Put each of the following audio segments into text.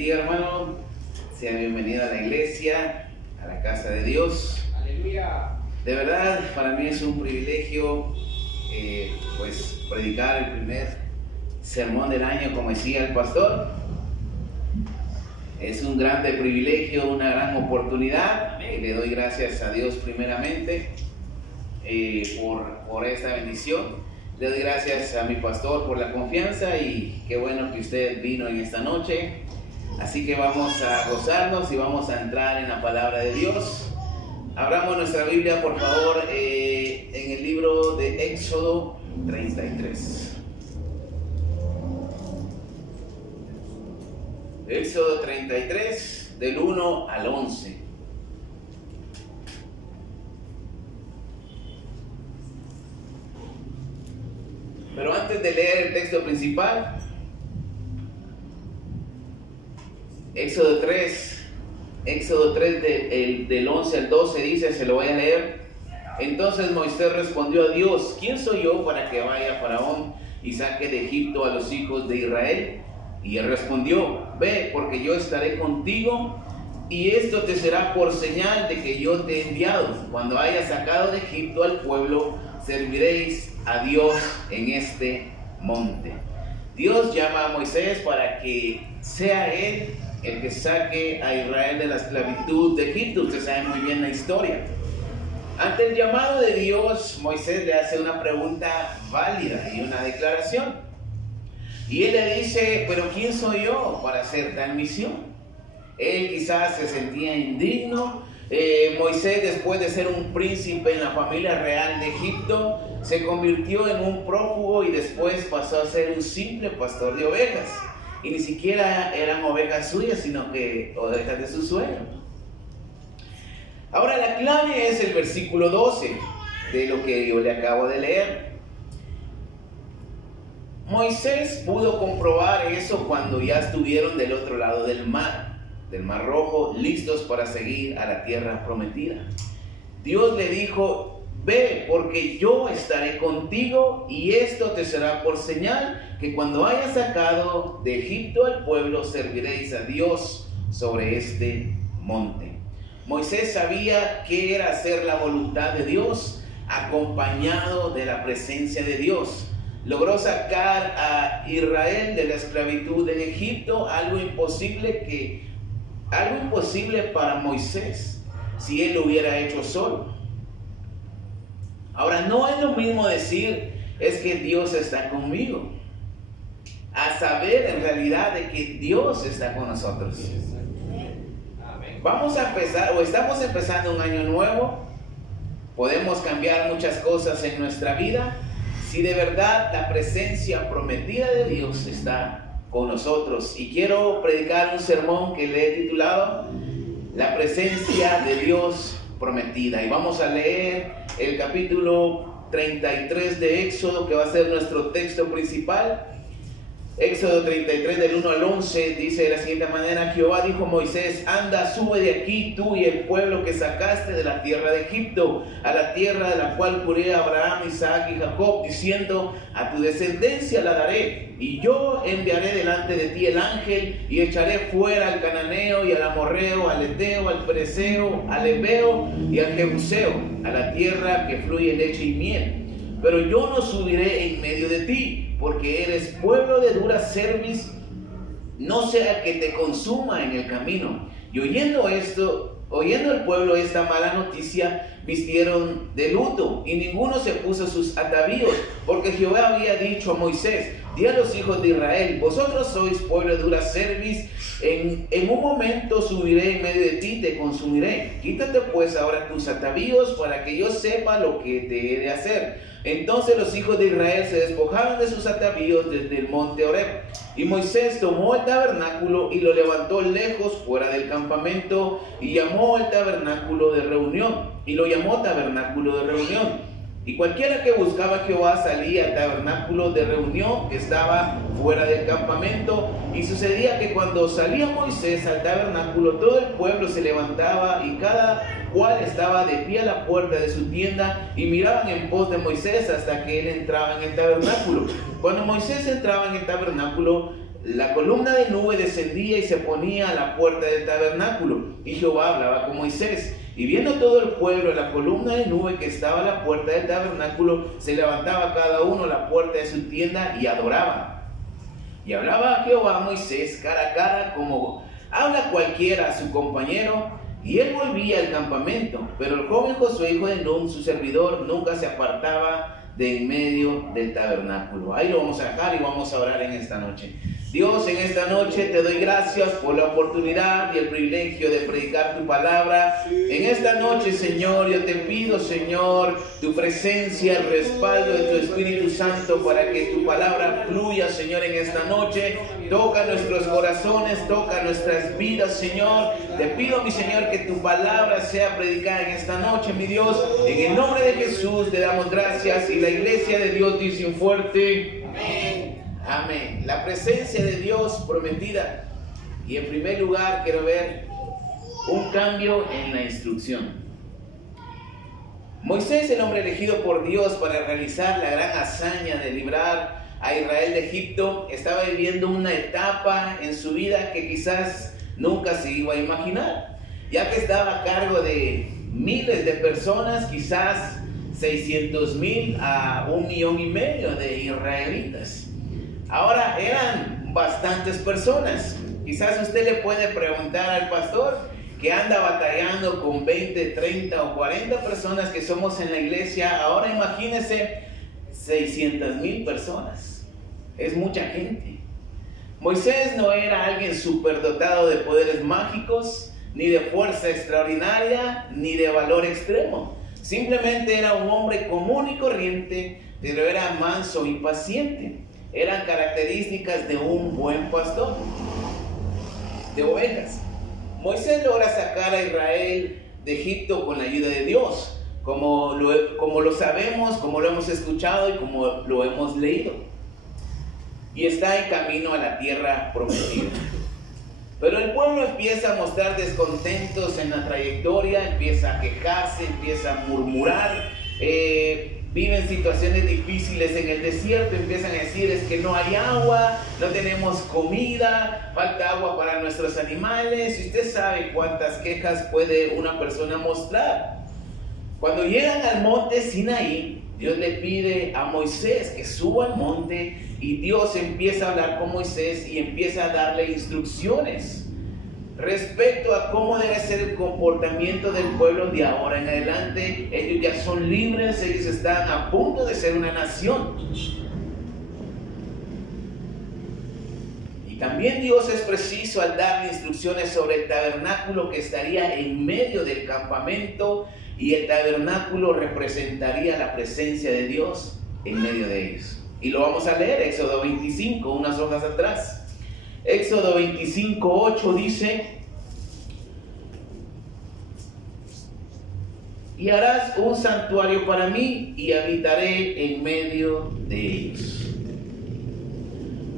bendiga, hermano. Sea bienvenido a la iglesia, a la casa de Dios. Aleluya. De verdad, para mí es un privilegio pues predicar el primer sermón del año, como decía el pastor. Es un grande privilegio, una gran oportunidad. Le doy gracias a Dios primeramente por esta bendición. Le doy gracias a mi pastor por la confianza y qué bueno que usted vino en esta noche. Así que vamos a gozarnos y vamos a entrar en la palabra de Dios. Abramos nuestra Biblia, por favor, en el libro de Éxodo 33. Éxodo 33, del 1 al 11. Pero antes de leer el texto principal, Éxodo 3 del 11 al 12 dice, se lo voy a leer. Entonces Moisés respondió a Dios: ¿quién soy yo para que vaya a Faraón y saque de Egipto a los hijos de Israel? Y él respondió: ve, porque yo estaré contigo, y esto te será por señal de que yo te he enviado. Cuando hayas sacado de Egipto al pueblo, serviréis a Dios en este monte. Dios llama a Moisés para que sea él el que saque a Israel de la esclavitud de Egipto. Usted sabe muy bien la historia. Ante el llamado de Dios, Moisés le hace una pregunta válida y una declaración. Y él le dice: pero ¿quién soy yo para hacer tal misión? Él quizás se sentía indigno. Moisés, después de ser un príncipe en la familia real de Egipto, se convirtió en un prófugo y después pasó a ser un simple pastor de ovejas. Y ni siquiera eran ovejas suyas, sino que ovejas de su suegro. Ahora la clave es el versículo 12 de lo que yo le acabo de leer. Moisés pudo comprobar eso cuando ya estuvieron del otro lado del Mar Rojo, listos para seguir a la tierra prometida. Dios le dijo: ve, porque yo estaré contigo, y esto te será por señal que cuando hayas sacado de Egipto al pueblo, serviréis a Dios sobre este monte. Moisés sabía que era hacer la voluntad de Dios, acompañado de la presencia de Dios. Logró sacar a Israel de la esclavitud en Egipto, algo imposible para Moisés si él lo hubiera hecho solo. Ahora, no es lo mismo decir es que Dios está conmigo, a saber en realidad de que Dios está con nosotros. Vamos a empezar, o estamos empezando un año nuevo. Podemos cambiar muchas cosas en nuestra vida si de verdad la presencia prometida de Dios está con nosotros. Y quiero predicar un sermón que le he titulado La presencia de Dios prometida. Y vamos a leer el capítulo 33 de Éxodo, que va a ser nuestro texto principal. Éxodo 33 del 1 al 11 dice de la siguiente manera: Jehová dijo a Moisés: anda, sube de aquí tú y el pueblo que sacaste de la tierra de Egipto, a la tierra de la cual juré a Abraham, Isaac y Jacob, diciendo: a tu descendencia la daré, y yo enviaré delante de ti el ángel, y echaré fuera al cananeo y al amorreo, al eteo, al pereceo, al heveo y al jebuseo, a la tierra que fluye leche y miel. Pero yo no subiré en medio de ti, porque eres pueblo de dura cerviz, no sea que te consuma en el camino. Y oyendo el pueblo esta mala noticia, vistieron de luto, y ninguno se puso sus atavíos, porque Jehová había dicho a Moisés: di a los hijos de Israel: vosotros sois pueblo de dura cerviz, en un momento subiré en medio de ti y te consumiré. Quítate pues ahora tus atavíos, para que yo sepa lo que te he de hacer. Entonces los hijos de Israel se despojaron de sus atavíos desde el monte Horeb. Y Moisés tomó el tabernáculo y lo levantó lejos fuera del campamento, y llamó el tabernáculo de reunión. Y lo llamó tabernáculo de reunión. Y cualquiera que buscaba a Jehová salía al tabernáculo de reunión que estaba fuera del campamento. Y sucedía que cuando salía Moisés al tabernáculo, todo el pueblo se levantaba, y cada cual estaba de pie a la puerta de su tienda, y miraban en pos de Moisés hasta que él entraba en el tabernáculo. Cuando Moisés entraba en el tabernáculo, la columna de nube descendía y se ponía a la puerta del tabernáculo, y Jehová hablaba con Moisés. Y viendo todo el pueblo la columna de nube que estaba a la puerta del tabernáculo, se levantaba cada uno a la puerta de su tienda y adoraba. Y hablaba Jehová a Moisés cara a cara, como habla cualquiera a su compañero, y él volvía al campamento. Pero el joven Josué, hijo de Nun, su servidor, nunca se apartaba de en medio del tabernáculo. Ahí lo vamos a dejar y vamos a orar en esta noche. Dios, en esta noche te doy gracias por la oportunidad y el privilegio de predicar tu palabra. En esta noche, Señor, yo te pido, Señor, tu presencia, el respaldo de tu Espíritu Santo para que tu palabra fluya, Señor, en esta noche. Toca nuestros corazones, toca nuestras vidas, Señor. Te pido, mi Señor, que tu palabra sea predicada en esta noche, mi Dios. En el nombre de Jesús te damos gracias, y la iglesia de Dios dice un fuerte amén. Amén. La presencia de Dios prometida. Y en primer lugar quiero ver un cambio en la instrucción. Moisés, el hombre elegido por Dios para realizar la gran hazaña de librar a Israel de Egipto, estaba viviendo una etapa en su vida que quizás nunca se iba a imaginar, ya que estaba a cargo de miles de personas, quizás 600,000 a 1,5 millones de israelitas. Ahora eran bastantes personas. Quizás usted le puede preguntar al pastor que anda batallando con 20, 30 o 40 personas que somos en la iglesia. Ahora imagínese 600,000 personas. Es mucha gente. Moisés no era alguien superdotado de poderes mágicos, ni de fuerza extraordinaria, ni de valor extremo. Simplemente era un hombre común y corriente, pero era manso y paciente. Eran características de un buen pastor de ovejas. Moisés logra sacar a Israel de Egipto con la ayuda de Dios, como lo sabemos, como lo hemos escuchado y como lo hemos leído. Y está en camino a la tierra prometida. Pero el pueblo empieza a mostrar descontentos en la trayectoria, empieza a quejarse, empieza a murmurar, viven situaciones difíciles en el desierto, empiezan a decir es que no hay agua, no tenemos comida, falta agua para nuestros animales. Y usted sabe cuántas quejas puede una persona mostrar. Cuando llegan al monte Sinaí, Dios le pide a Moisés que suba al monte, y Dios empieza a hablar con Moisés y empieza a darle instrucciones respecto a cómo debe ser el comportamiento del pueblo de ahora en adelante. Ellos ya son libres, ellos están a punto de ser una nación. Y también Dios es preciso al darle instrucciones sobre el tabernáculo que estaría en medio del campamento, y el tabernáculo representaría la presencia de Dios en medio de ellos. Y lo vamos a leer, Éxodo 25, unas hojas atrás. Éxodo 25, 8 dice: y harás un santuario para mí y habitaré en medio de ellos.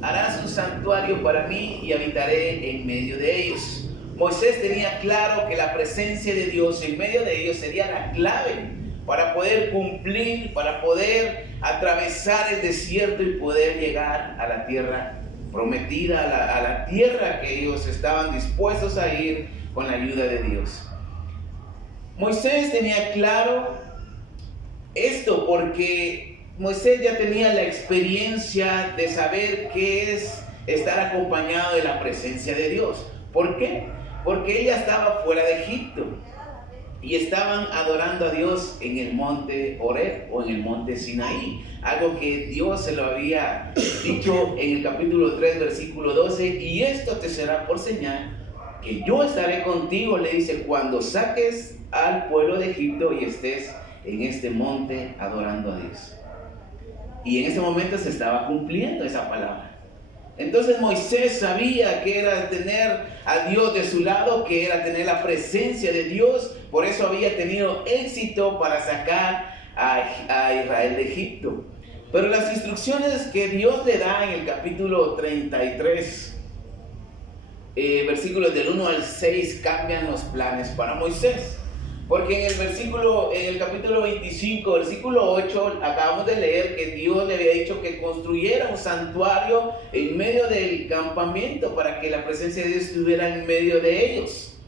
Harás un santuario para mí y habitaré en medio de ellos. Moisés tenía claro que la presencia de Dios en medio de ellos sería la clave para poder cumplir, para poder atravesar el desierto y poder llegar a la tierra prometida, a la tierra que ellos estaban dispuestos a ir con la ayuda de Dios. Moisés tenía claro esto porque Moisés ya tenía la experiencia de saber qué es estar acompañado de la presencia de Dios. ¿Por qué? Porque ella estaba fuera de Egipto y estaban adorando a Dios en el monte Horeb o en el monte Sinaí, algo que Dios se lo había dicho en el capítulo 3, versículo 12, y esto te será por señal que yo estaré contigo, le dice, cuando saques al pueblo de Egipto y estés en este monte adorando a Dios. Y en ese momento se estaba cumpliendo esa palabra. Entonces Moisés sabía que era tener a Dios de su lado, que era tener la presencia de Dios. Por eso había tenido éxito para sacar a Israel de Egipto. Pero las instrucciones que Dios le da en el capítulo 33, versículos del 1 al 6, cambian los planes para Moisés. Porque en el capítulo 25, versículo 8, acabamos de leer que Dios le había dicho que construyera un santuario en medio del campamento para que la presencia de Dios estuviera en medio de ellos.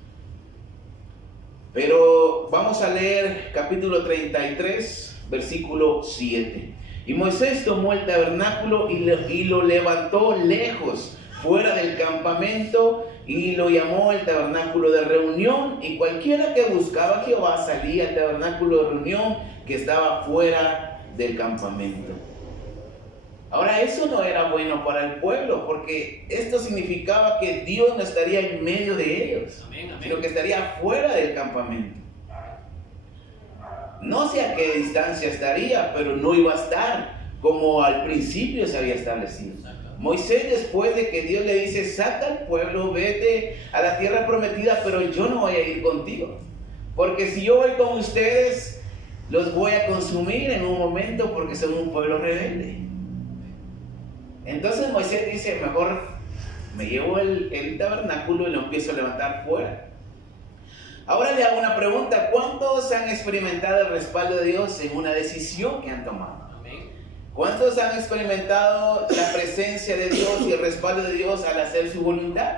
Pero vamos a leer capítulo 33, versículo 7. Y Moisés tomó el tabernáculo y lo levantó lejos, fuera del campamento, y lo llamó el tabernáculo de reunión, y cualquiera que buscaba a Jehová salía al tabernáculo de reunión que estaba fuera del campamento. Ahora, eso no era bueno para el pueblo, porque esto significaba que Dios no estaría en medio de ellos, sino que estaría fuera del campamento. No sé a qué distancia estaría, pero no iba a estar como al principio se había establecido. Moisés, después de que Dios le dice, saca al pueblo, vete a la tierra prometida, pero yo no voy a ir contigo, porque si yo voy con ustedes, los voy a consumir en un momento porque son un pueblo rebelde. Entonces Moisés dice, mejor me llevo el tabernáculo y lo empiezo a levantar fuera. Ahora le hago una pregunta, ¿cuántos han experimentado el respaldo de Dios en una decisión que han tomado? ¿Cuántos han experimentado la presencia de Dios y el respaldo de Dios al hacer su voluntad?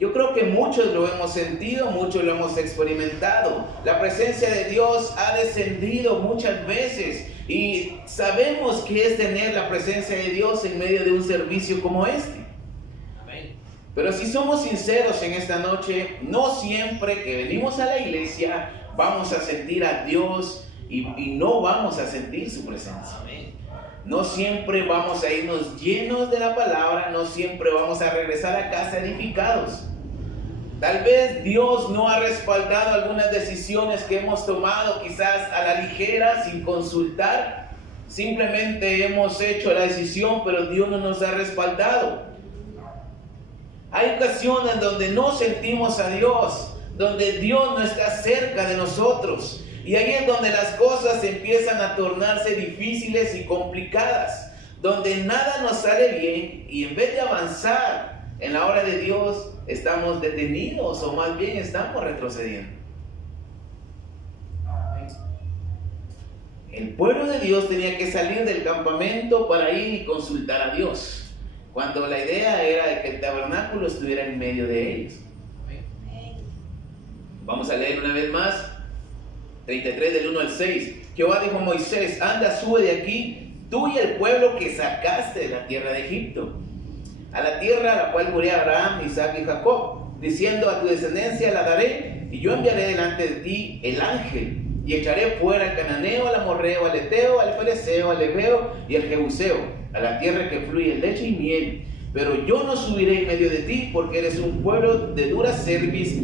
Yo creo que muchos lo hemos sentido, muchos lo hemos experimentado. La presencia de Dios ha descendido muchas veces y sabemos que es tener la presencia de Dios en medio de un servicio como este. Pero si somos sinceros en esta noche, no siempre que venimos a la iglesia vamos a sentir a Dios y no vamos a sentir su presencia. No siempre vamos a irnos llenos de la palabra, no siempre vamos a regresar a casa edificados. Tal vez Dios no ha respaldado algunas decisiones que hemos tomado, quizás a la ligera, sin consultar. Simplemente hemos hecho la decisión, pero Dios no nos ha respaldado. Hay ocasiones donde no sentimos a Dios, donde Dios no está cerca de nosotros. Y ahí es donde las cosas empiezan a tornarse difíciles y complicadas, donde nada nos sale bien y en vez de avanzar en la obra de Dios, estamos detenidos o más bien estamos retrocediendo. El pueblo de Dios tenía que salir del campamento para ir y consultar a Dios, cuando la idea era de que el tabernáculo estuviera en medio de ellos. Vamos a leer una vez más. 33 del 1 al 6. Jehová dijo a Moisés, anda, sube de aquí, tú y el pueblo que sacaste de la tierra de Egipto, a la tierra a la cual juré a Abraham, Isaac y Jacob, diciendo, a tu descendencia la daré, y yo enviaré delante de ti el ángel, y echaré fuera al cananeo, al amorreo, al eteo, al fereceo, al heveo y al jebuseo, a la tierra que fluye leche y miel. Pero yo no subiré en medio de ti, porque eres un pueblo de dura cerviz,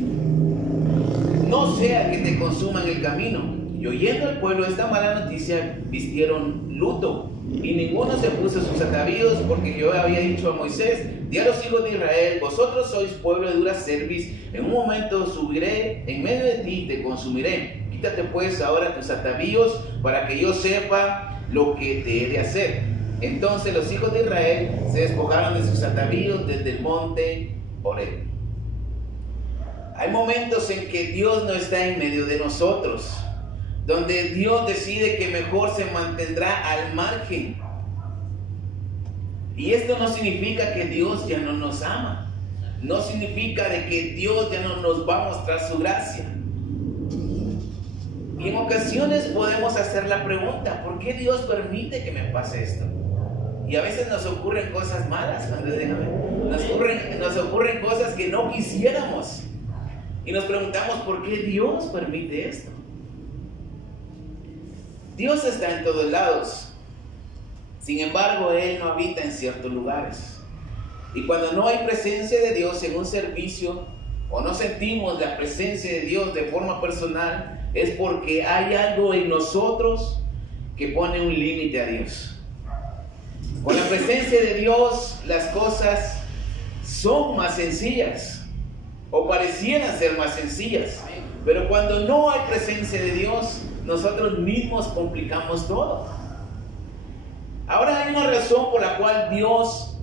no sea que te consuman el camino. Y oyendo al pueblo esta mala noticia, vistieron luto, y ninguno se puso sus atavíos, porque Jehová había dicho a Moisés, di a los hijos de Israel, vosotros sois pueblo de dura cerviz, en un momento subiré en medio de ti y te consumiré. Quítate pues ahora tus atavíos, para que yo sepa lo que te he de hacer. Entonces los hijos de Israel se despojaron de sus atavíos desde el monte Horeb. Hay momentos en que Dios no está en medio de nosotros, donde Dios decide que mejor se mantendrá al margen. Y esto no significa que Dios ya no nos ama, no significa de que Dios ya no nos va a mostrar su gracia. Y en ocasiones podemos hacer la pregunta, ¿por qué Dios permite que me pase esto? Y a veces nos ocurren cosas malas, nos ocurren cosas que no quisiéramos. Y nos preguntamos, ¿por qué Dios permite esto? Dios está en todos lados. Sin embargo, Él no habita en ciertos lugares. Y cuando no hay presencia de Dios en un servicio, o no sentimos la presencia de Dios de forma personal, es porque hay algo en nosotros que pone un límite a Dios. Con la presencia de Dios, las cosas son más sencillas, o parecieran ser más sencillas, pero cuando no hay presencia de Dios, nosotros mismos complicamos todo. Ahora hay una razón por la cual Dios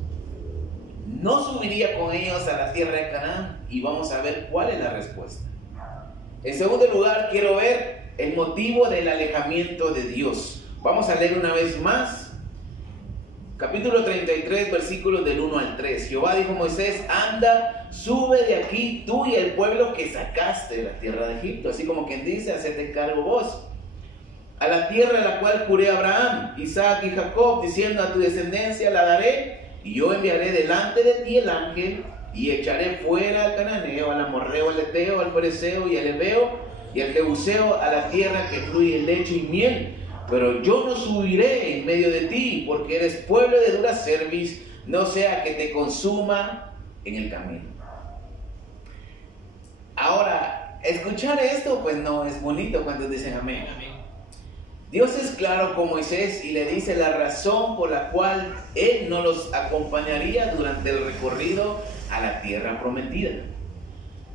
no subiría con ellos a la tierra de Canaán, y vamos a ver cuál es la respuesta. En segundo lugar, quiero ver el motivo del alejamiento de Dios. Vamos a leer una vez más. Capítulo 33, versículos del 1 al 3. Jehová dijo a Moisés: anda, sube de aquí tú y el pueblo que sacaste de la tierra de Egipto. Así como quien dice, hacete cargo vos. A la tierra a la cual juré a Abraham, Isaac y Jacob, diciendo: a tu descendencia la daré, y yo enviaré delante de ti el ángel, y echaré fuera al cananeo, al amorreo, al eteo, al fereceo y al heveo, y al jebuseo, a la tierra que fluye leche y miel. Pero yo no subiré en medio de ti, porque eres pueblo de dura cerviz, no sea que te consuma en el camino. Ahora, escuchar esto pues no es bonito cuando dicen amén. Dios es claro con Moisés y le dice la razón por la cual Él no los acompañaría durante el recorrido a la tierra prometida.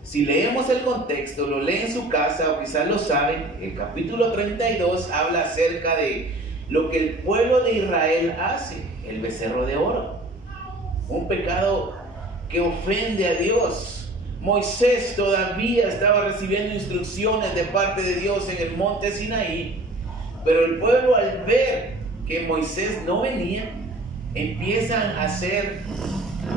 Si leemos el contexto, lo lee en su casa o quizás lo saben, el capítulo 32 habla acerca de lo que el pueblo de Israel hace, el becerro de oro. Un pecado que ofende a Dios. Moisés todavía estaba recibiendo instrucciones de parte de Dios en el monte Sinaí, pero el pueblo, al ver que Moisés no venía, empiezan a hacer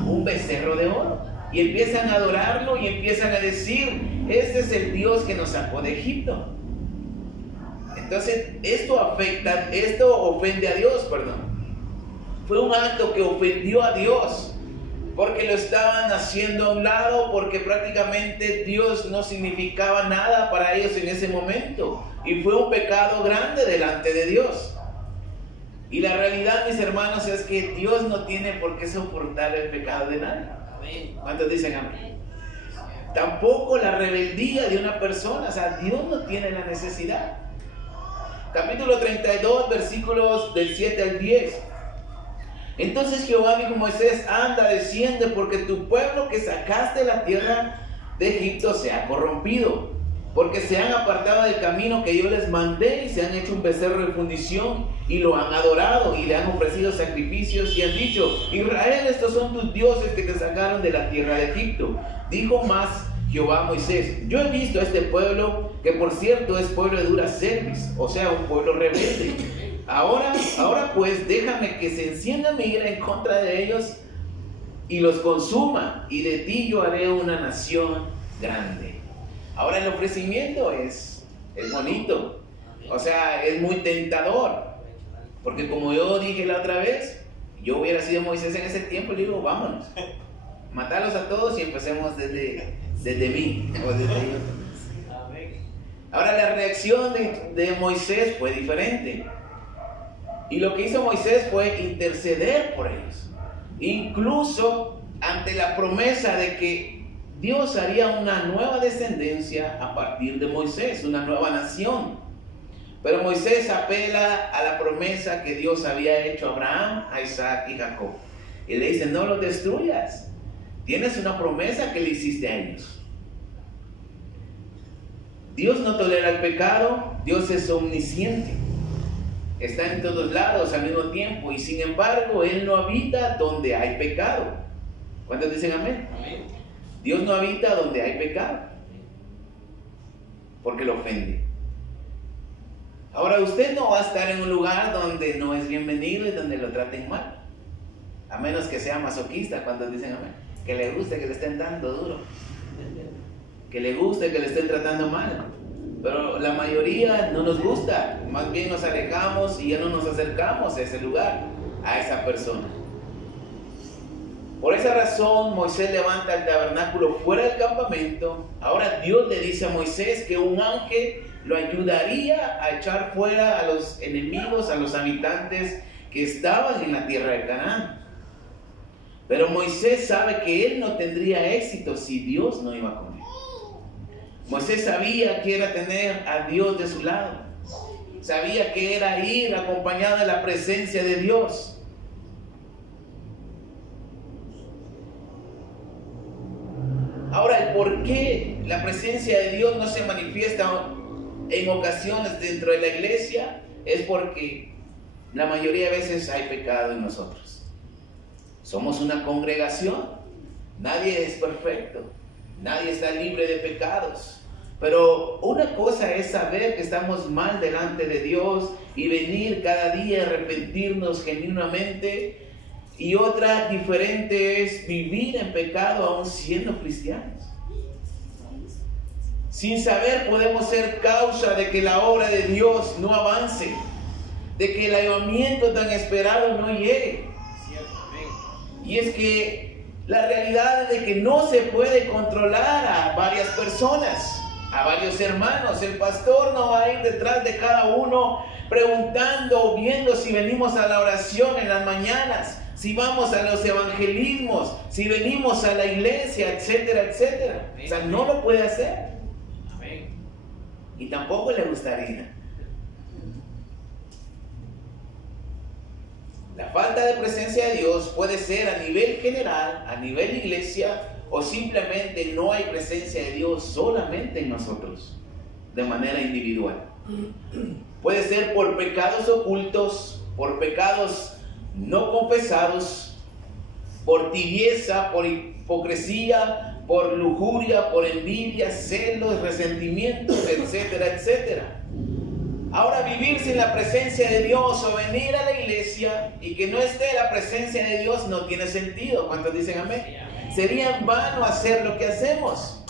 un becerro de oro y empiezan a adorarlo y empiezan a decir: este es el Dios que nos sacó de Egipto. Entonces esto ofende a Dios, Fue un acto que ofendió a Dios, porque lo estaban haciendo a un lado, porque prácticamente Dios no significaba nada para ellos en ese momento. Y fue un pecado grande delante de Dios. Y la realidad, mis hermanos, es que Dios no tiene por qué soportar el pecado de nadie. ¿Cuántos dicen amén? Tampoco la rebeldía de una persona. O sea, Dios no tiene la necesidad. Capítulo 32, versículos del 7 al 10. Entonces Jehová dijo a Moisés: anda, desciende, porque tu pueblo que sacaste de la tierra de Egipto se ha corrompido, porque se han apartado del camino que yo les mandé y se han hecho un becerro de fundición y lo han adorado y le han ofrecido sacrificios y han dicho: Israel, estos son tus dioses que te sacaron de la tierra de Egipto. Dijo más Jehová a Moisés: yo he visto a este pueblo, que por cierto es pueblo de dura cerviz, o sea, un pueblo rebelde. Ahora pues déjame que se encienda mi ira en contra de ellos y los consuma, y de ti yo haré una nación grande. Ahora el ofrecimiento es bonito, o sea, es muy tentador, porque como yo dije la otra vez, yo hubiera sido Moisés en ese tiempo y le digo: vámonos, matarlos a todos y empecemos desde mí o desde ellos. Ahora la reacción de Moisés fue diferente, y lo que hizo Moisés fue interceder por ellos, incluso ante la promesa de que Dios haría una nueva descendencia a partir de Moisés, una nueva nación. Pero Moisés apela a la promesa que Dios había hecho a Abraham, a Isaac y Jacob. Y le dice: no los destruyas. Tienes una promesa que le hiciste a ellos. Dios no tolera el pecado. Dios es omnisciente. Está en todos lados al mismo tiempo. Y sin embargo, Él no habita donde hay pecado. ¿Cuántos dicen amén? Amén. Dios no habita donde hay pecado, porque lo ofende. Ahora, usted no va a estar en un lugar donde no es bienvenido y donde lo traten mal, a menos que sea masoquista. Cuando dicen amén, que le guste que le estén dando duro, que le guste que le estén tratando mal. Pero la mayoría no nos gusta, más bien nos alejamos y ya no nos acercamos a ese lugar, a esa persona. Por esa razón Moisés levanta el tabernáculo fuera del campamento. Ahora Dios le dice a Moisés que un ángel lo ayudaría a echar fuera a los enemigos, a los habitantes que estaban en la tierra de Canaán. Pero Moisés sabe que él no tendría éxito si Dios no iba con él. Moisés sabía que era tener a Dios de su lado. Sabía que era ir acompañado de la presencia de Dios. Ahora, el por qué la presencia de Dios no se manifiesta en ocasiones dentro de la iglesia es porque la mayoría de veces hay pecado en nosotros. Somos una congregación, nadie es perfecto, nadie está libre de pecados. Pero una cosa es saber que estamos mal delante de Dios y venir cada día a arrepentirnos genuinamente. Y otra diferente es vivir en pecado aún siendo cristianos. Sin saber podemos ser causa de que la obra de Dios no avance, de que el avivamiento tan esperado no llegue. Y es que la realidad es de que no se puede controlar a varias personas, a varios hermanos. El pastor no va a ir detrás de cada uno preguntando o viendo si venimos a la oración en las mañanas, si vamos a los evangelismos, si venimos a la iglesia, etcétera, etcétera. O sea, no lo puede hacer. Y tampoco le gustaría. La falta de presencia de Dios puede ser a nivel general, a nivel iglesia, o simplemente no hay presencia de Dios solamente en nosotros, de manera individual. Puede ser por pecados ocultos, por pecados no confesados, por tibieza, por hipocresía, por lujuria, por envidia, celos, resentimientos, etcétera, etcétera. Ahora, vivir sin la presencia de Dios o venir a la iglesia y que no esté la presencia de Dios no tiene sentido. ¿Cuántos dicen amén? Sería en vano hacer lo que hacemos.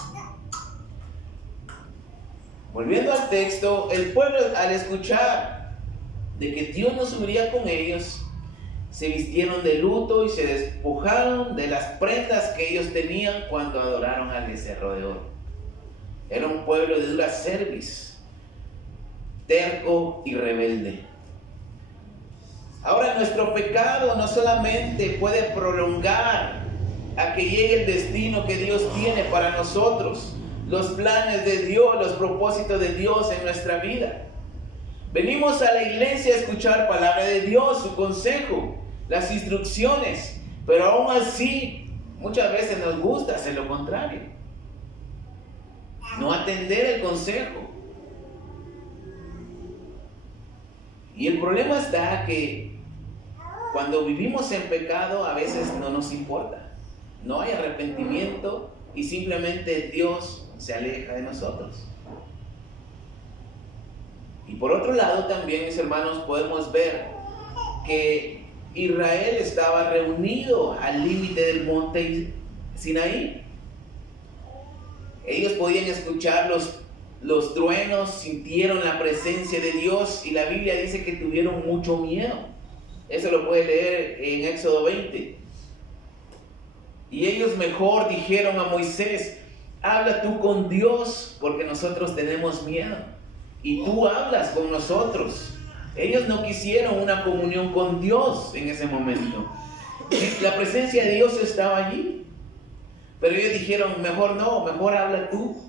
Volviendo al texto, el pueblo, al escuchar de que Dios no subiría con ellos, se vistieron de luto y se despojaron de las prendas que ellos tenían cuando adoraron al becerro de oro. Era un pueblo de dura cerviz, terco y rebelde. Ahora, nuestro pecado no solamente puede prolongar a que llegue el destino que Dios tiene para nosotros, los planes de Dios, los propósitos de Dios en nuestra vida. Venimos a la iglesia a escuchar palabra de Dios, su consejo, las instrucciones, pero aún así muchas veces nos gusta hacer lo contrario, no atender el consejo. Y el problema está que cuando vivimos en pecado a veces no nos importa, no hay arrepentimiento y simplemente Dios se aleja de nosotros. Y por otro lado también, mis hermanos, podemos ver que Israel estaba reunido al límite del monte Sinaí. Ellos podían escuchar los truenos, sintieron la presencia de Dios y la Biblia dice que tuvieron mucho miedo. Eso lo puede leer en Éxodo 20. Y ellos mejor dijeron a Moisés: habla tú con Dios porque nosotros tenemos miedo y tú hablas con nosotros. Ellos no quisieron una comunión con Dios en ese momento. La presencia de Dios estaba allí, pero ellos dijeron: mejor no, mejor habla tú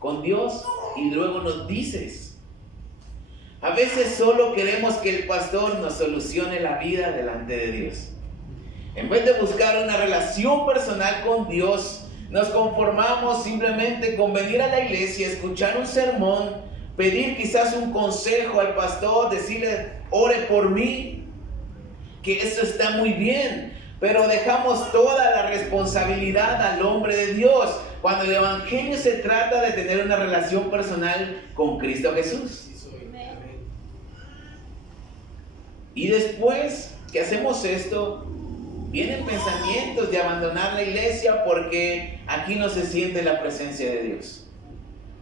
con Dios y luego nos dices. A veces solo queremos que el pastor nos solucione la vida delante de Dios. En vez de buscar una relación personal con Dios, nos conformamos simplemente con venir a la iglesia, escuchar un sermón, pedir quizás un consejo al pastor, decirle: ore por mí, que eso está muy bien, pero dejamos toda la responsabilidad al hombre de Dios, cuando el evangelio se trata de tener una relación personal con Cristo Jesús. Y después que hacemos esto, vienen pensamientos de abandonar la iglesia porque aquí no se siente la presencia de Dios,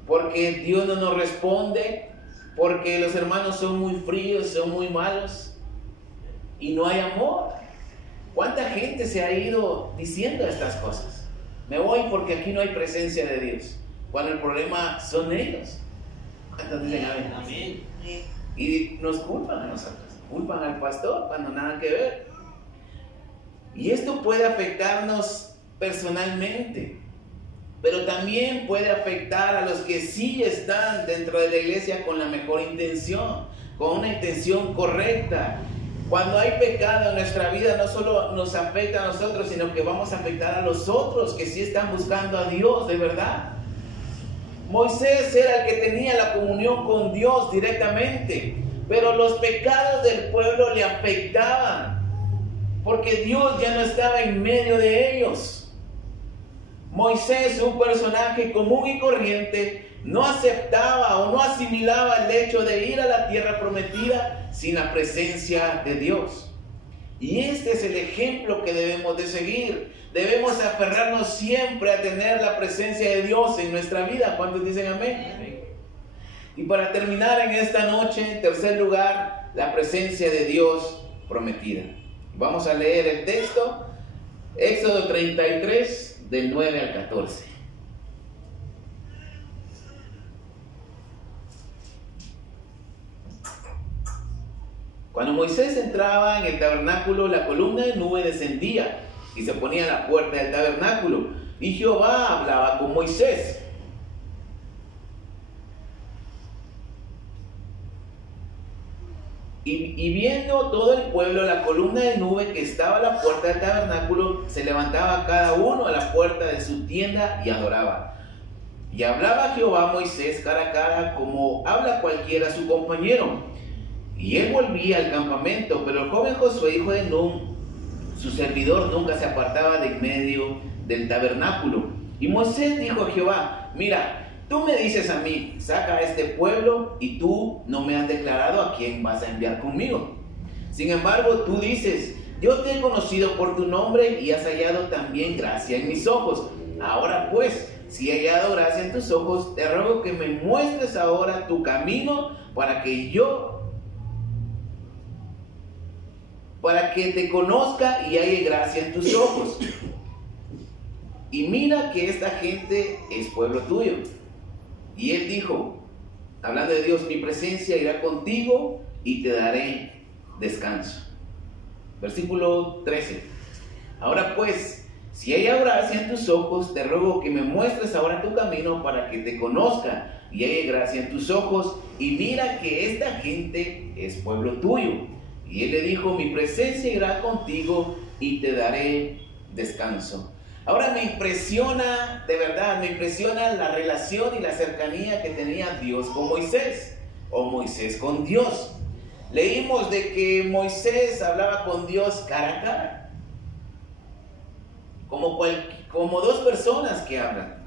porque Dios no nos responde, porque los hermanos son muy fríos, son muy malos y no hay amor. ¿Cuánta gente se ha ido diciendo estas cosas? Me voy porque aquí no hay presencia de Dios, cuando el problema son ellos. ¿Cuántos dicen amén? Amén. Y nos culpan a nosotros, culpan al pastor cuando nada que ver. Y esto puede afectarnos personalmente, pero también puede afectar a los que sí están dentro de la iglesia con la mejor intención, con una intención correcta. Cuando hay pecado en nuestra vida, no solo nos afecta a nosotros, sino que vamos a afectar a los otros que sí están buscando a Dios de verdad. Moisés era el que tenía la comunión con Dios directamente, pero los pecados del pueblo le afectaban, porque Dios ya no estaba en medio de ellos. Moisés, un personaje común y corriente, no aceptaba o no asimilaba el hecho de ir a la tierra prometida sin la presencia de Dios. Y este es el ejemplo que debemos de seguir. Debemos aferrarnos siempre a tener la presencia de Dios en nuestra vida. ¿Cuántos dicen amén? Amén. Y para terminar en esta noche, en tercer lugar, la presencia de Dios prometida. Vamos a leer el texto, Éxodo 33, del 9 al 14. Cuando Moisés entraba en el tabernáculo, la columna de nube descendía y se ponía a la puerta del tabernáculo, y Jehová hablaba con Moisés. Y viendo todo el pueblo la columna de nube que estaba a la puerta del tabernáculo, se levantaba cada uno a la puerta de su tienda y adoraba. Y hablaba Jehová a Moisés cara a cara, como habla cualquiera a su compañero. Y él volvía al campamento, pero el joven Josué, hijo de Nun, su servidor, nunca se apartaba de en medio del tabernáculo. Y Moisés dijo a Jehová: mira, tú me dices a mí, saca a este pueblo, y tú no me has declarado a quién vas a enviar conmigo. Sin embargo, tú dices: yo te he conocido por tu nombre y has hallado también gracia en mis ojos. Ahora pues, si he hallado gracia en tus ojos, te ruego que me muestres ahora tu camino para que te conozca y halle gracia en tus ojos. Y mira que esta gente es pueblo tuyo. Y él dijo, hablando de Dios: mi presencia irá contigo y te daré descanso. Versículo 13. Ahora pues, si hay gracia en tus ojos, te ruego que me muestres ahora tu camino para que te conozca y halle gracia en tus ojos. Y mira que esta gente es pueblo tuyo. Y él le dijo: mi presencia irá contigo y te daré descanso. Ahora me impresiona, de verdad, me impresiona la relación y la cercanía que tenía Dios con Moisés, o Moisés con Dios. Leímos de que Moisés hablaba con Dios cara a cara, como dos personas que hablan.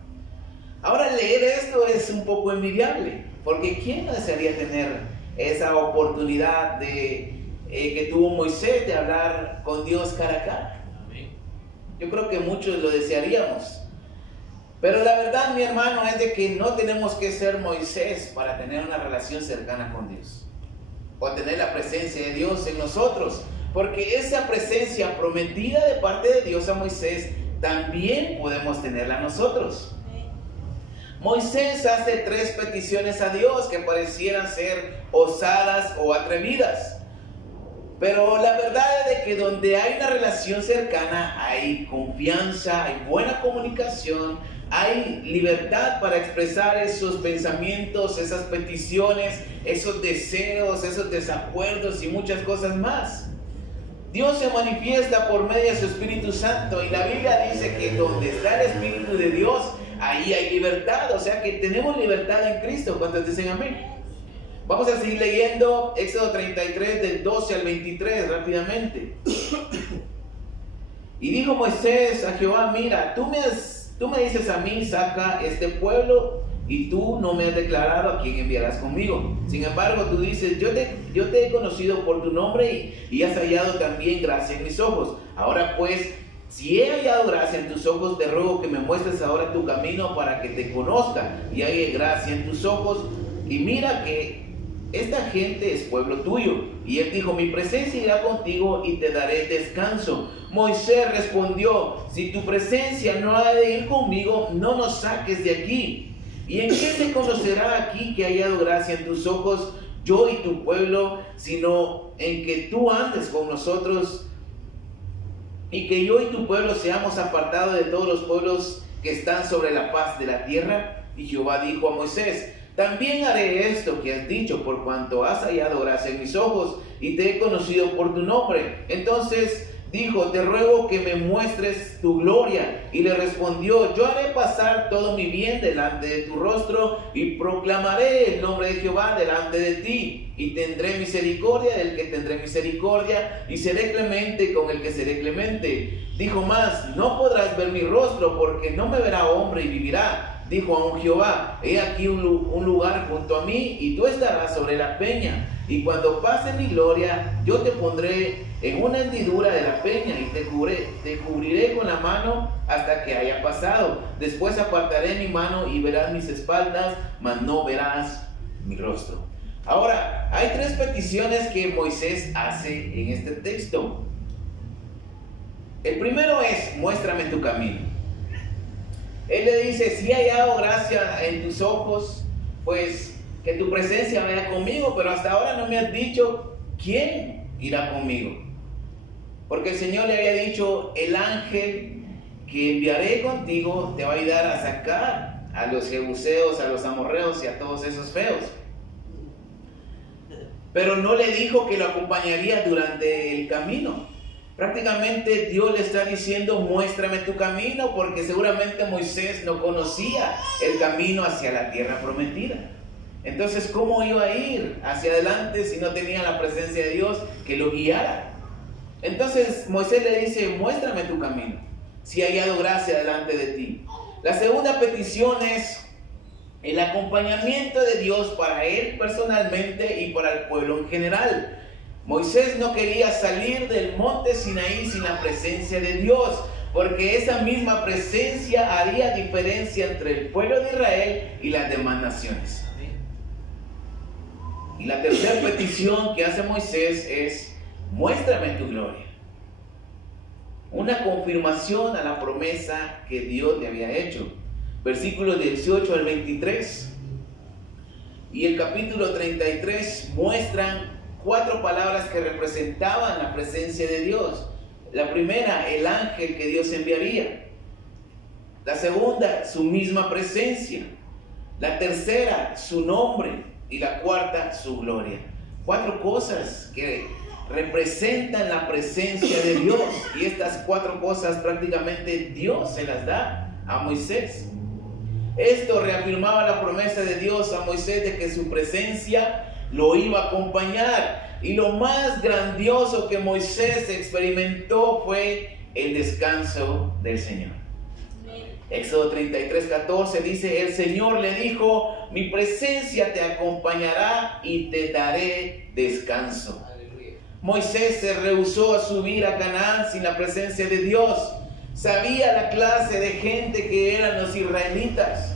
Ahora leer esto es un poco envidiable, porque ¿quién no desearía tener esa oportunidad que tuvo Moisés de hablar con Dios cara a cara? Yo creo que muchos lo desearíamos. Pero la verdad, mi hermano, es de que no tenemos que ser Moisés para tener una relación cercana con Dios, o tener la presencia de Dios en nosotros, porque esa presencia prometida de parte de Dios a Moisés también podemos tenerla nosotros. Moisés hace 3 peticiones a Dios que parecieran ser osadas o atrevidas. Pero la verdad es de que donde hay una relación cercana, hay confianza, hay buena comunicación, hay libertad para expresar esos pensamientos, esas peticiones, esos deseos, esos desacuerdos y muchas cosas más. Dios se manifiesta por medio de su Espíritu Santo, y la Biblia dice que donde está el Espíritu de Dios, ahí hay libertad. O sea que tenemos libertad en Cristo. ¿Cuántos dicen amén? Vamos a seguir leyendo Éxodo 33 del 12 al 23 rápidamente. Y dijo Moisés a Jehová: mira, tú me dices a mí, saca este pueblo, y tú no me has declarado a quién enviarás conmigo. Sin embargo, tú dices: yo te he conocido por tu nombre y has hallado también gracia en mis ojos. Ahora pues, si he hallado gracia en tus ojos, te ruego que me muestres ahora tu camino para que te conozca y halle gracia en tus ojos. Y mira que esta gente es pueblo tuyo. Y él dijo: mi presencia irá contigo y te daré descanso. Moisés respondió: si tu presencia no ha de ir conmigo, no nos saques de aquí. ¿Y en qué se conocerá aquí que he hallado gracia en tus ojos, yo y tu pueblo, sino en que tú andes con nosotros, y que yo y tu pueblo seamos apartados de todos los pueblos que están sobre la faz de la tierra? Y Jehová dijo a Moisés: también haré esto que has dicho, por cuanto has hallado gracia en mis ojos y te he conocido por tu nombre. Entonces dijo: te ruego que me muestres tu gloria. Y le respondió: yo haré pasar todo mi bien delante de tu rostro y proclamaré el nombre de Jehová delante de ti. Y tendré misericordia del que tendré misericordia, y seré clemente con el que seré clemente. Dijo más: no podrás ver mi rostro, porque no me verá hombre y vivirá. dijo aún Jehová: he aquí un lugar junto a mí, y tú estarás sobre la peña, y cuando pase mi gloria, yo te pondré en una hendidura de la peña, y te cubriré con la mano hasta que haya pasado. Después apartaré mi mano y verás mis espaldas, mas no verás mi rostro. Ahora, hay tres peticiones que Moisés hace en este texto. El primero es: muéstrame tu camino. Él le dice: si he hallado gracia en tus ojos, pues que tu presencia vaya conmigo, pero hasta ahora no me has dicho quién irá conmigo. Porque el Señor le había dicho: el ángel que enviaré contigo te va a ayudar a sacar a los jebuseos, a los amorreos y a todos esos feos. Pero no le dijo que lo acompañaría durante el camino. Prácticamente Dios le está diciendo: muéstrame tu camino, porque seguramente Moisés no conocía el camino hacia la tierra prometida. Entonces, ¿cómo iba a ir hacia adelante si no tenía la presencia de Dios que lo guiara? Entonces Moisés le dice: muéstrame tu camino, si he hallado gracia delante de ti. La segunda petición es el acompañamiento de Dios para él personalmente y para el pueblo en general. Moisés no quería salir del monte Sinaí sin la presencia de Dios, porque esa misma presencia haría diferencia entre el pueblo de Israel y las demás naciones. Y la tercera petición que hace Moisés es: muéstrame tu gloria. Una confirmación a la promesa que Dios le había hecho. Versículos 18 al 23 y el capítulo 33 muestran 4 palabras que representaban la presencia de Dios. La primera, el ángel que Dios enviaría. La segunda, su misma presencia. La tercera, su nombre. Y la cuarta, su gloria. 4 cosas que representan la presencia de Dios. Y estas 4 cosas prácticamente Dios se las da a Moisés. Esto reafirmaba la promesa de Dios a Moisés de que su presencia lo iba a acompañar. Y lo más grandioso que Moisés experimentó fue el descanso del Señor. Éxodo 33:14 dice: el Señor le dijo: mi presencia te acompañará y te daré descanso. Aleluya. Moisés se rehusó a subir a Canaán sin la presencia de Dios. Sabía la clase de gente que eran los israelitas.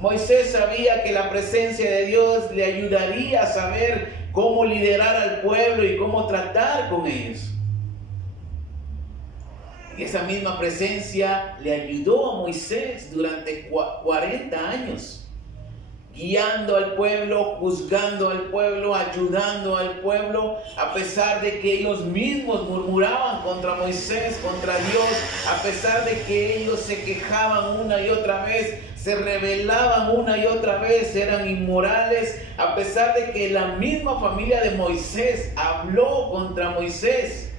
Moisés sabía que la presencia de Dios le ayudaría a saber cómo liderar al pueblo y cómo tratar con ellos. Y esa misma presencia le ayudó a Moisés durante 40 años, guiando al pueblo, juzgando al pueblo, ayudando al pueblo, a pesar de que ellos mismos murmuraban contra Moisés, contra Dios, a pesar de que ellos se quejaban una y otra vez, se rebelaban una y otra vez, eran inmorales, a pesar de que la misma familia de Moisés habló contra Moisés.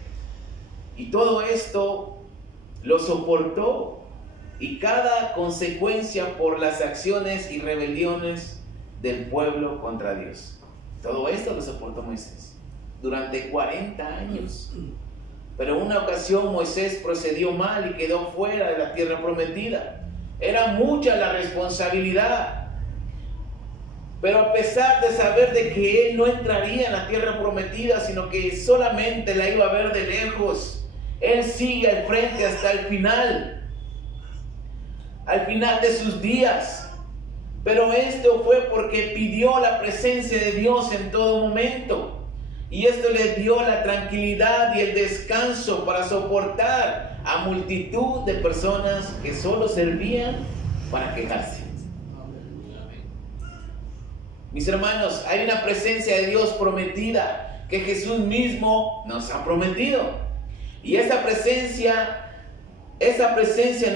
Y todo esto lo soportó. Y cada consecuencia por las acciones y rebeliones del pueblo contra Dios. Todo esto lo soportó Moisés durante 40 años. Pero en una ocasión Moisés procedió mal y quedó fuera de la tierra prometida. Era mucha la responsabilidad. Pero a pesar de saber de que él no entraría en la tierra prometida, sino que solamente la iba a ver de lejos, él sigue al frente hasta el final. Al final de sus días. Pero esto fue porque pidió la presencia de Dios en todo momento. Y esto le dio la tranquilidad y el descanso para soportar a multitud de personas que solo servían para quejarse. Mis hermanos, hay una presencia de Dios prometida que Jesús mismo nos ha prometido. Y esa presencia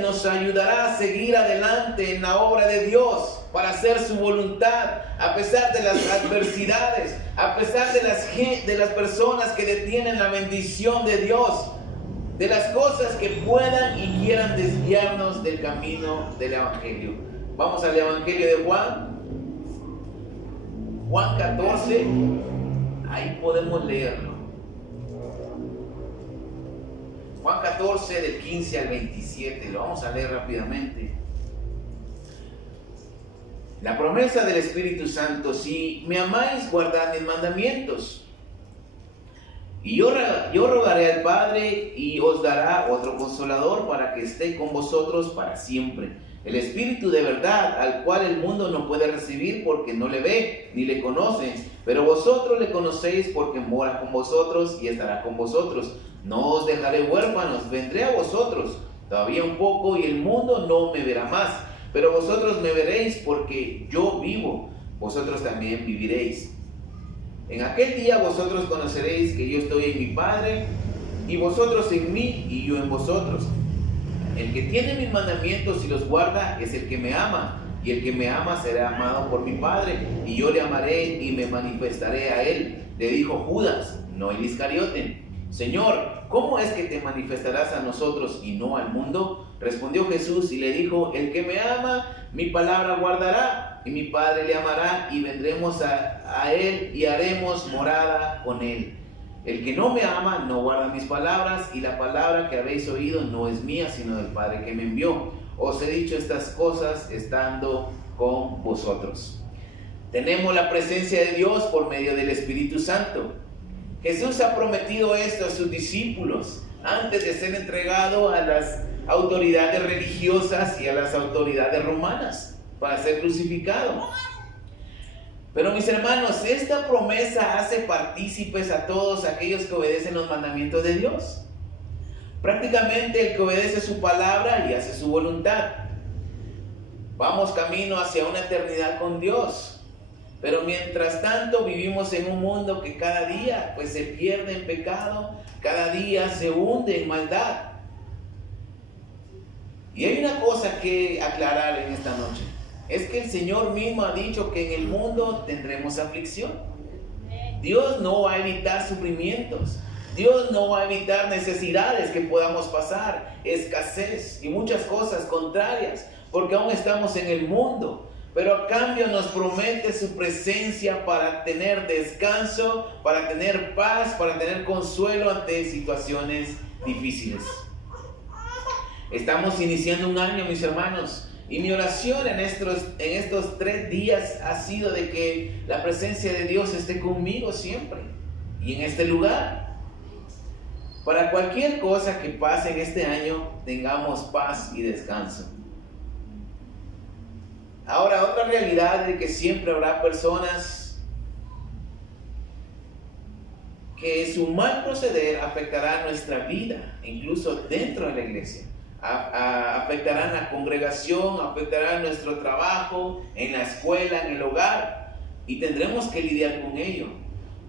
nos ayudará a seguir adelante en la obra de Dios para hacer su voluntad, a pesar de las adversidades, a pesar de las personas que detienen la bendición de Dios, de las cosas que puedan y quieran desviarnos del camino del Evangelio. Vamos al Evangelio de Juan 14, ahí podemos leerlo. Juan 14 del 15 al 27, lo vamos a leer rápidamente. La promesa del Espíritu Santo: si me amáis, guardad mis mandamientos. Y yo rogaré al Padre y os dará otro consolador para que esté con vosotros para siempre. El Espíritu de verdad, al cual el mundo no puede recibir porque no le ve ni le conoce, pero vosotros le conocéis porque mora con vosotros y estará con vosotros. No os dejaré huérfanos, vendré a vosotros. Todavía un poco y el mundo no me verá más, pero vosotros me veréis porque yo vivo, vosotros también viviréis. En aquel día vosotros conoceréis que yo estoy en mi Padre, y vosotros en mí, y yo en vosotros. El que tiene mis mandamientos y los guarda es el que me ama, y el que me ama será amado por mi Padre, y yo le amaré y me manifestaré a él. Le dijo Judas, no el Iscariote: Señor, ¿cómo es que te manifestarás a nosotros y no al mundo? Respondió Jesús y le dijo: el que me ama, mi palabra guardará, y mi Padre le amará, y vendremos a él y haremos morada con él. El que no me ama no guarda mis palabras, y la palabra que habéis oído no es mía, sino del Padre que me envió. Os he dicho estas cosas estando con vosotros. Tenemos la presencia de Dios por medio del Espíritu Santo. Jesús ha prometido esto a sus discípulos antes de ser entregado a las autoridades religiosas y a las autoridades romanas para ser crucificado. Pero mis hermanos, esta promesa hace partícipes a todos aquellos que obedecen los mandamientos de Dios. Prácticamente el que obedece su palabra y hace su voluntad. Vamos camino hacia una eternidad con Dios. Pero mientras tanto vivimos en un mundo que cada día pues se pierde en pecado, cada día se hunde en maldad. Y hay una cosa que aclarar en esta noche. Es que el Señor mismo ha dicho que en el mundo tendremos aflicción. Dios no va a evitar sufrimientos. Dios no va a evitar necesidades que podamos pasar, escasez y muchas cosas contrarias, porque aún estamos en el mundo. Pero a cambio nos promete su presencia para tener descanso, para tener paz, para tener consuelo ante situaciones difíciles. Estamos iniciando un año, mis hermanos. Y mi oración en estos 3 días ha sido de que la presencia de Dios esté conmigo siempre y en este lugar. Para cualquier cosa que pase en este año, tengamos paz y descanso. Ahora, otra realidad es que siempre habrá personas que su mal proceder afectará nuestra vida, incluso dentro de la iglesia. Afectarán la congregación, afectarán nuestro trabajo, en la escuela, en el hogar, y tendremos que lidiar con ello.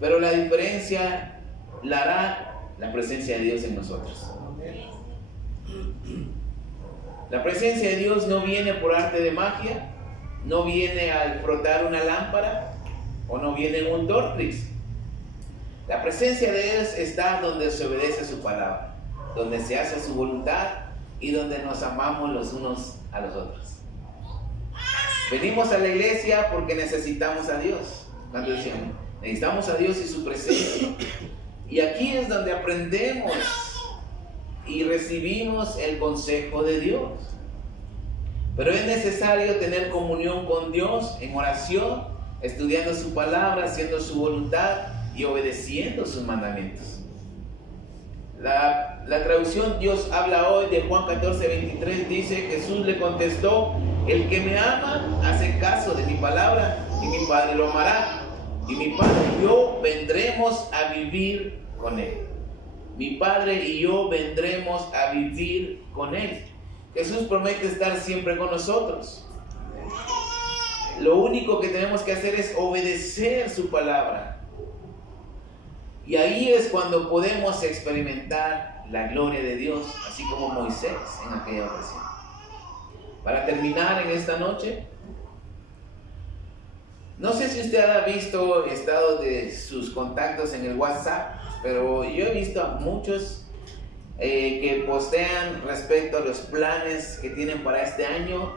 Pero la diferencia la hará la presencia de Dios en nosotros. La presencia de Dios no viene por arte de magia, no viene al frotar una lámpara o no viene en un Dortrix. La presencia de Dios está donde se obedece su palabra, donde se hace su voluntad y donde nos amamos los unos a los otros. Venimos a la iglesia porque necesitamos a Dios. Cuando decíamos, necesitamos a Dios y su presencia. Y aquí es donde aprendemos y recibimos el consejo de Dios. Pero es necesario tener comunión con Dios en oración, estudiando su palabra, haciendo su voluntad y obedeciendo sus mandamientos. La traducción Dios habla hoy de Juan 14:23 dice: Jesús le contestó: el que me ama hace caso de mi palabra, y mi Padre lo amará, y mi Padre y yo vendremos a vivir con él. Mi Padre y yo vendremos a vivir con él. Jesús promete estar siempre con nosotros. Lo único que tenemos que hacer es obedecer su palabra. Y ahí es cuando podemos experimentar la gloria de Dios, así como Moisés en aquella ocasión. Para terminar en esta noche, no sé si usted ha visto estados de sus contactos en el WhatsApp, pero yo he visto a muchos que postean respecto a los planes que tienen para este año,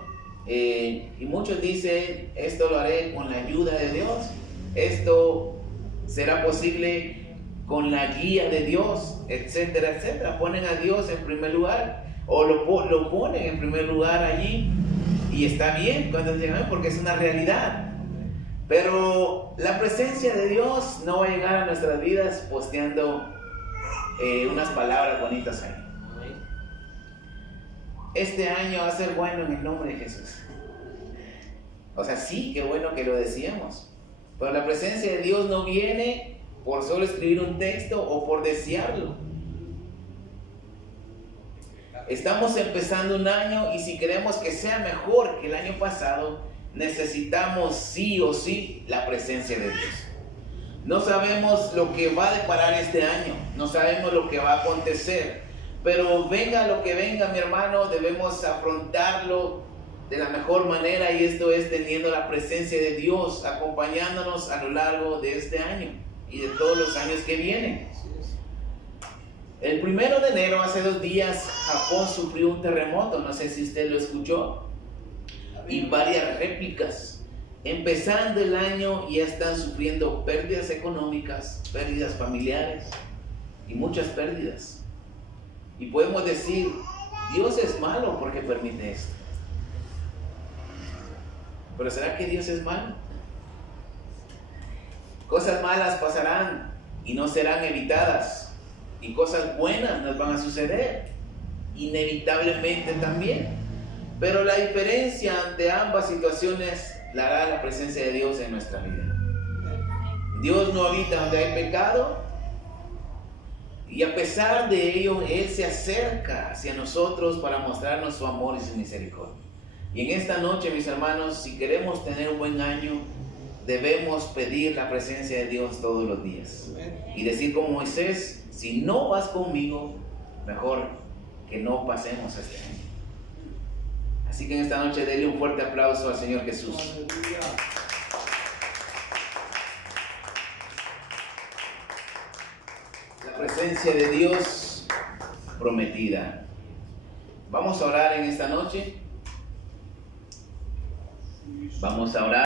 y muchos dicen: esto lo haré con la ayuda de Dios, esto será posible con la guía de Dios, etcétera, etcétera. Ponen a Dios en primer lugar, o lo ponen en primer lugar allí, Y está bien cuando dicen amén, porque es una realidad. Pero la presencia de Dios no va a llegar a nuestras vidas posteando unas palabras bonitas ahí. Este año va a ser bueno en el nombre de Jesús. O sea, sí, qué bueno que lo decíamos. Pero la presencia de Dios no viene por solo escribir un texto o por desearlo. Estamos empezando un año y si queremos que sea mejor que el año pasado, necesitamos sí o sí la presencia de Dios. No sabemos lo que va a deparar este año, no sabemos lo que va a acontecer, pero venga lo que venga, mi hermano, debemos afrontarlo de la mejor manera, y esto es teniendo la presencia de Dios acompañándonos a lo largo de este año y de todos los años que vienen. El 1 de enero, hace 2 días, Japón sufrió un terremoto, no sé si usted lo escuchó, y varias réplicas. Empezando el año ya están sufriendo pérdidas económicas, pérdidas familiares y muchas pérdidas. Y podemos decir, Dios es malo porque permite esto. Pero ¿será que Dios es malo? Cosas malas pasarán y no serán evitadas. Y cosas buenas nos van a suceder, inevitablemente también. Pero la diferencia ante ambas situaciones la hará la presencia de Dios en nuestra vida. Dios no habita donde hay pecado, y a pesar de ello, Él se acerca hacia nosotros para mostrarnos su amor y su misericordia. Y en esta noche, mis hermanos, si queremos tener un buen año, debemos pedir la presencia de Dios todos los días. Y decir como Moisés, si no vas conmigo, mejor que no pasemos este año. Así que en esta noche denle un fuerte aplauso al Señor Jesús. ¡Aleluya! La presencia de Dios prometida. Vamos a orar en esta noche. Vamos a orar.